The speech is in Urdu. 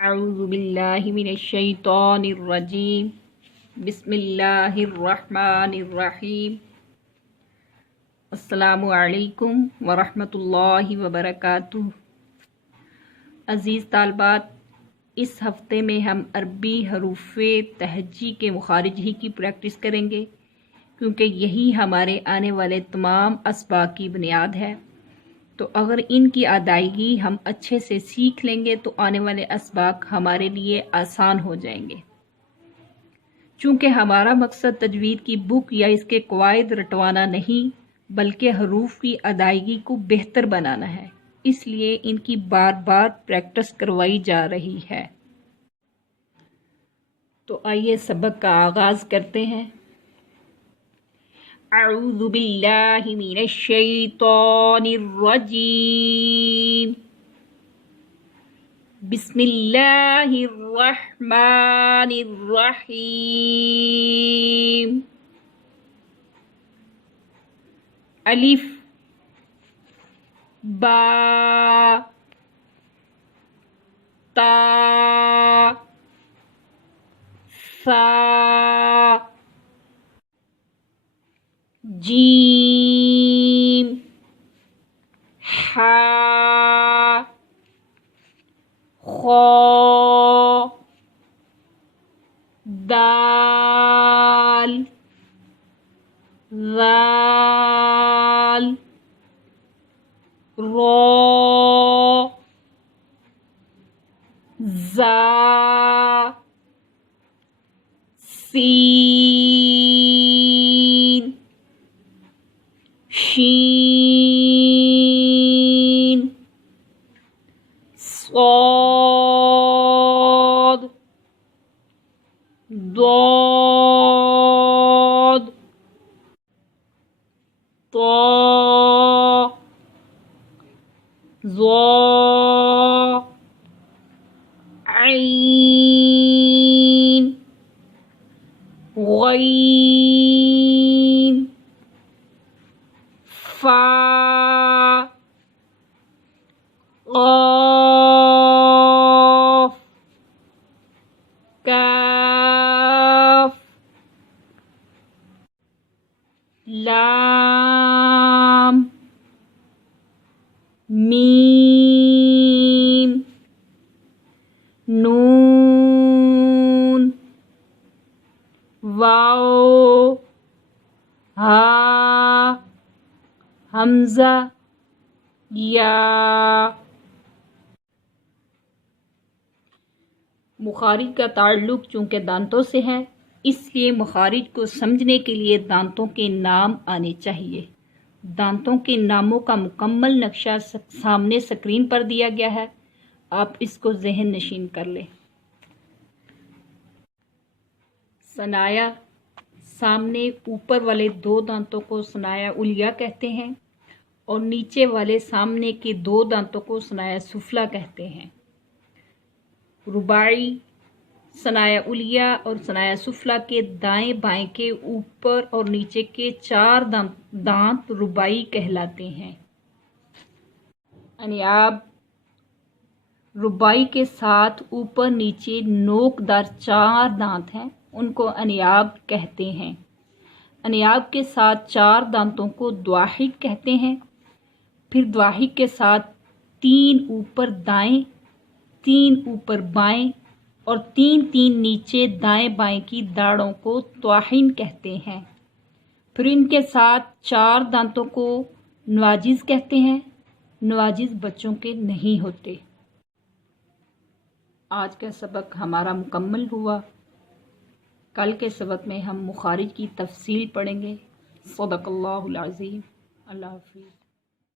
اعوذ باللہ من الشیطان الرجیم بسم اللہ الرحمن الرحیم السلام علیکم ورحمۃ اللہ وبرکاتہ۔ عزیز طالبات، اس ہفتے میں ہم عربی حروف تہجی کے مخارج ہی کی پریکٹس کریں گے، کیونکہ یہی ہمارے آنے والے تمام اسباق کی بنیاد ہے۔ تو اگر ان کی ادائیگی ہم اچھے سے سیکھ لیں گے تو آنے والے اسباق ہمارے لیے آسان ہو جائیں گے۔ چونکہ ہمارا مقصد تجوید کی بک یا اس کے قواعد رٹوانا نہیں، بلکہ حروف کی ادائیگی کو بہتر بنانا ہے، اس لیے ان کی بار بار پریکٹس کروائی جا رہی ہے۔ تو آئیے سبق کا آغاز کرتے ہیں۔ اعوذ باللہ من الشیطان الرجیم بسم اللہ الرحمن الرحیم۔ الف با تا ثا جیم حا خا دال ذال را زا سین شین صاد ضاد طا ظا عین غین فا قاف کاف لام میم نون واو ہا حمزہ یا۔ مخارج کا تعلق چونکہ دانتوں سے ہے، اس لیے مخارج کو سمجھنے کے لیے دانتوں کے نام آنے چاہیے۔ دانتوں کے ناموں کا مکمل نقشہ سامنے سکرین پر دیا گیا ہے، آپ اس کو ذہن نشین کر لیں۔ ثنایا، سامنے اوپر والے دو دانتوں کو ثنایا علیہ کہتے ہیں، اور نیچے والے سامنے کے دو دانتوں کو ثنایا سفلی کہتے ہیں۔ رباعی، ثنایا علیہ اور ثنایا سفلی کے دائیں بائیں کے اوپر اور نیچے کے چار دانت رباعی کہلاتے ہیں۔ انیاب، رباعی کے ساتھ اوپر نیچے نوک دار چار دانت ہیں، ان کو انیاب کہتے ہیں۔ انیاب کے ساتھ چار دانتوں کو دواحک کہتے ہیں۔ پھر دواحک کے ساتھ تین اوپر دائیں، تین اوپر بائیں اور تین نیچے دائیں بائیں کی داڑوں کو طواحن کہتے ہیں۔ پھر ان کے ساتھ چار دانتوں کو نواجز کہتے ہیں۔ نواجز بچوں کے نہیں ہوتے۔ آج کا سبق ہمارا مکمل ہوا۔ کل کے سبق میں ہم مخارج کی تفصیل پڑھیں گے۔ صدق اللہ العظیم۔ اللہ حافظ۔